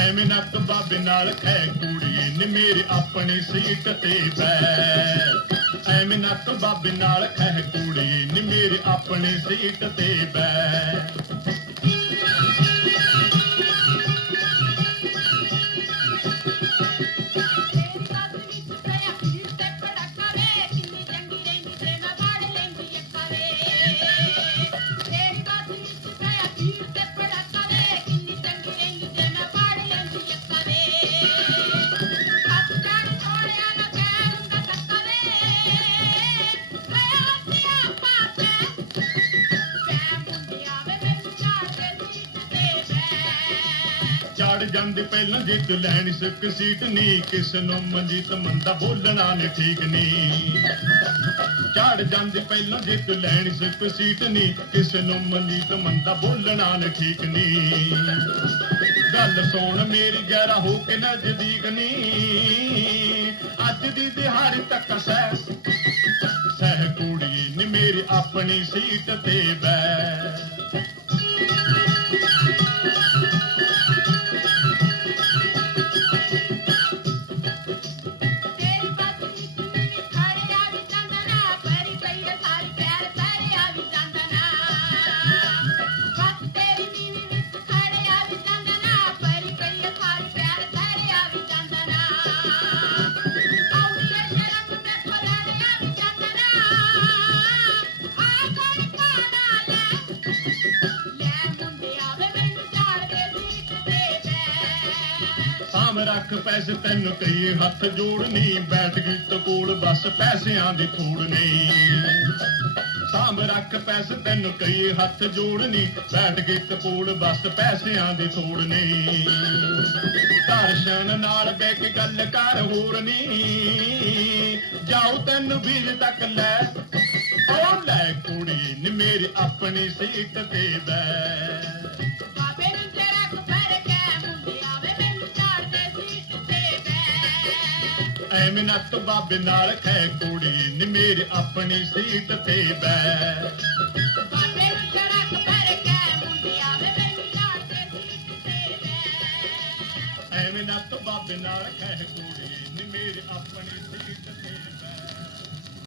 ਐਵੇਂ ਨੱਕ ਬਾਬੇ ਨਾਲ ਖੈ ਕੁੜੀਏ ਨੇ ਮੇਰੇ ਆਪਣੀ ਸੀਟ ਤੇ ਬੈ ਐਵੇਂ ਨੱਕ ਬਾਬੇ ਨਾਲ ਖੈ ਕੁੜੀਏ ਨੇ ਮੇਰੇ ਆਪਣੀ ਸੀਟ ਤੇ ਬੈ ਚੜ ਜਾਂਦੇ ਪਹਿਲਾਂ ਜਿੱਤ ਲੈਣੀ ਸਿੱਕ ਸੀਟ ਨਹੀਂ, ਕਿਸ ਨੂੰ ਮਨਜੀਤ ਮੰਦਾ ਬੋਲਣਾ ਨੇ, ਠੀਕ ਨਹੀਂ ਚੜ ਜਾਂਦੇ ਪਹਿਲਾਂ ਜਿੱਤ ਲੈਣੀ ਸਿੱਕ ਸੀਟ ਨਹੀਂ, ਕਿਸ ਨੂੰ ਮਨਜੀਤ ਮੰਦਾ ਬੋਲਣਾ ਨੇ, ਠੀਕ ਨਹੀਂ ਗੱਲ ਸੁਣ ਮੇਰੀ ਗਹਿਰਾ ਹੋ ਕੇ ਨਜ਼ਦੀਕ ਨਹੀਂ ਅੱਜ ਦੀ ਦਿਹਾੜੀ ਤੱਕ ਸਹਿ ਸਹਿ ਕੁੜੀ ਨੀ ਮੇਰੀ ਆਪਣੀ ਸੀਟ ਤੇ ਬੈ ਬੈ ਰੱਖ ਪੈਸੇ ਤੈਨੂੰ ਕਈ ਹੱਥ ਜੋੜਨੀ, ਬੈਠ ਗਈ ਤੋ ਕੋਲ ਬਸ ਪੈਸਿਆਂ ਦੀ ਥੋੜ ਸਾਂਭ ਰੱਖ ਪੈਸੇ ਤੈਨੂੰ ਕਈ ਹੱਥ ਜੋੜਨੀ, ਬੈਠ ਗਈ ਤੋ ਕੋਲ ਬਸ ਪੈਸਿਆਂ ਦੀ ਥੋੜ ਦਰਸ਼ਨ ਨਾਲ ਬਹਿ ਕੇ ਗੱਲ ਕਰ ਹੋਰ ਨਹੀਂ। ਜਾਉ ਤੈਨੂੰ ਵੀਰ ਤੱਕ ਲੈ, ਉਹ ਲੈ ਕੁੜੀ ਨੀ ਮੇਰੀ ਆਪਣੀ ਸੀਟ ਤੇ ਬੈ। ਬੈ ਐਵੇਂ ਨੱਤ ਬਾਬੇ ਨਾਲ ਖੈ ਕੁੜੀ ਨੀ ਮੇਰੀ ਆਪਣੀ ਸੀਟ ਤੇ ਬੈ। ਤੇ ਬੈ। ਐਵੇਂ ਨੱਤ ਬਾਬੇ ਨਾਲ ਖੈ ਕੁੜੀ ਨੀ ਮੇਰੀ ਆਪਣੀ ਸੀਟ